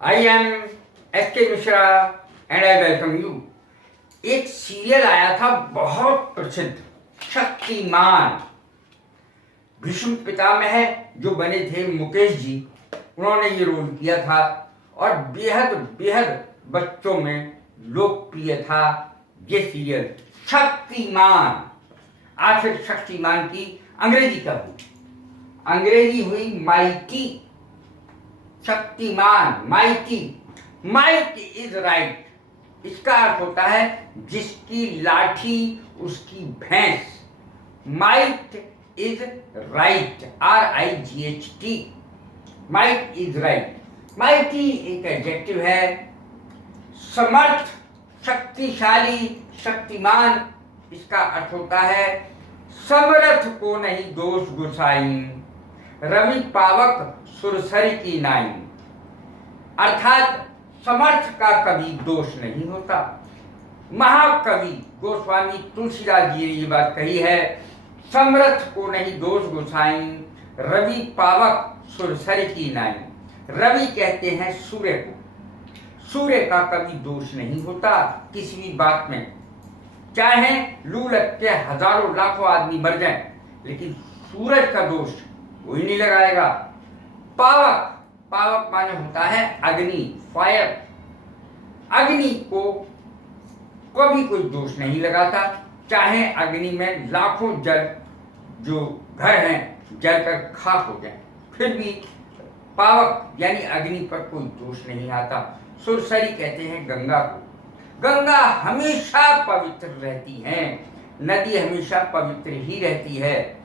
I am S के Mishra and I welcome you. एक serial आया था बहुत प्रसिद्ध, शक्तिमान। भीष्म पितामह जो बने थे मुकेश जी, उन्होंने ये रोल किया था और बेहद बेहद बच्चों में लोकप्रिय था ये सीरियल शक्तिमान। आखिर शक्तिमान की अंग्रेजी क्या हुई? अंग्रेजी हुई mighty. Shaktimaan, mighty. Might is right. इसका अर्थ होता है जिसकी लाठी उसकी भैंस। Might is right, RIGHT। Might is right. Mighty एक एडजेक्टिव है। समर्थ, शक्तिशाली, शक्तिमान, इसका अर्थ होता है समर्थ को नहीं दोष गुसाई, रवि पावक सुरसरी की नाई। अर्थात समर्थ का कभी दोष नहीं होता। महाकवि गोस्वामी तुलसीदास जी ने ये बात कही है, समर्थ को नहीं दोष गुसाई, रवि पावक सुरसरी की नाई। रवि कहते हैं सूर्य को। सूर्य का कभी दोष नहीं होता किसी भी बात में। चाहे लू लग के हजारों लाखों आदमी मर जाएं, लेकिन सूरज का दोष कोई नहीं लगाएगा। पावक, पावक माने होता है अग्नि, फायर। अग्नि को कभी कोई दोष नहीं लगाता, चाहे अग्नि में लाखों जल जो घर हैं जलकर खाक हो जाए, फिर भी पावक यानी अग्नि पर कोई दोष नहीं आता। सुरसरी कहते हैं गंगा को। गंगा हमेशा पवित्र रहती है, नदी हमेशा पवित्र ही रहती है,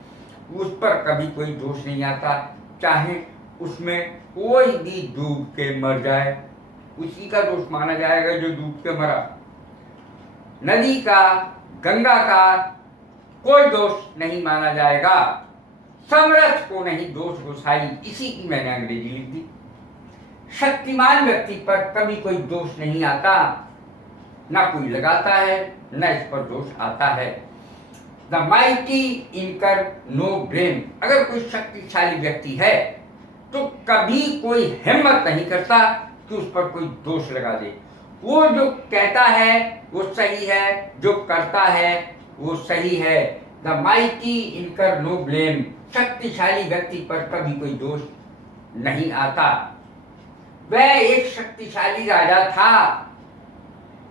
उस पर कभी कोई दोष नहीं आता। चाहे उसमें कोई भी डूब के मर जाए, उसी का दोष माना जाएगा जो डूब के मरा। नदी का, गंगा का कोई दोष नहीं माना जाएगा। समर्थ को नहीं दोष गुसाई, इसी की मैंने अंग्रेजी लिख दी। शक्तिमान व्यक्ति पर कभी कोई दोष नहीं आता, ना कोई लगाता है, न इस पर दोष आता है। द माइटी इनकर नो ब्लेम। अगर कोई शक्तिशाली व्यक्ति है तो कभी कोई हिम्मत नहीं करता कि उस पर कोई दोष लगा दे। वो जो कहता है वो सही है, जो करता है वो सही है। द माइटी इनकर नो ब्लेम। शक्तिशाली व्यक्ति पर कभी कोई दोष नहीं आता। वह एक शक्तिशाली राजा था।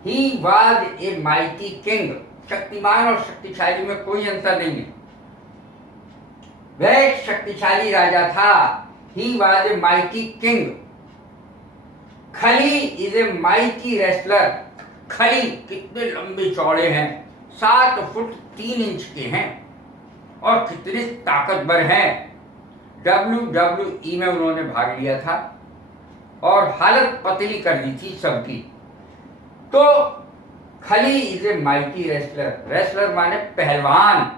He was a mighty king। Shaktimaan और शक्तिशाली में कोई अंतर नहीं है। वह एक शक्तिशाली राजा था। He was a mighty king। खली is a mighty wrestler। खली कितने लंबे चौड़े हैं, 7 फुट 3 इंच के हैं और कितने ताकतवर हैं। WWE में उन्होंने भाग लिया था और हालत पतली कर दी थी सबकी। तो Khali is a mighty wrestler. Wrestler माने पहलवान।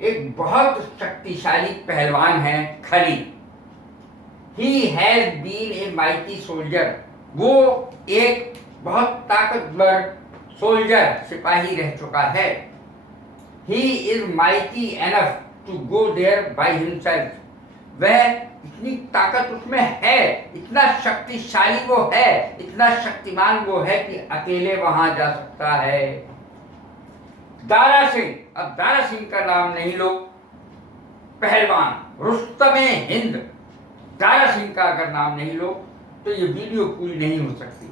एक बहुत शक्तिशाली पहलवान है Khali. He has been a mighty soldier. वो एक बहुत ताकतवर सोल्जर, सिपाही रह चुका है। He is mighty enough to go there by himself. वह इतनी ताकत उसमें है, इतना शक्तिशाली वो है, इतना शक्तिमान वो है कि अकेले वहां जा सकता है। दारा सिंह। अब दारा सिंह का नाम नहीं लो, पहलवान रुस्तमे हिंद। दारा सिंह का अगर नाम नहीं लो तो ये वीडियो पूरी नहीं हो सकती।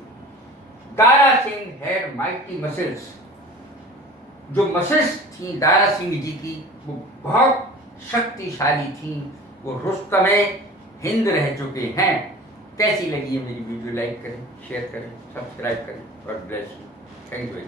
Dara Singh had mighty muscles. जो मसल्स थी दारा सिंह जी की वो बहुत शक्तिशाली थी। वो रुस्तमे हिंद रह चुके हैं। कैसी लगी है मेरी वीडियो? लाइक करें, शेयर करें, सब्सक्राइब करें और ब्लेस यू। Thank you.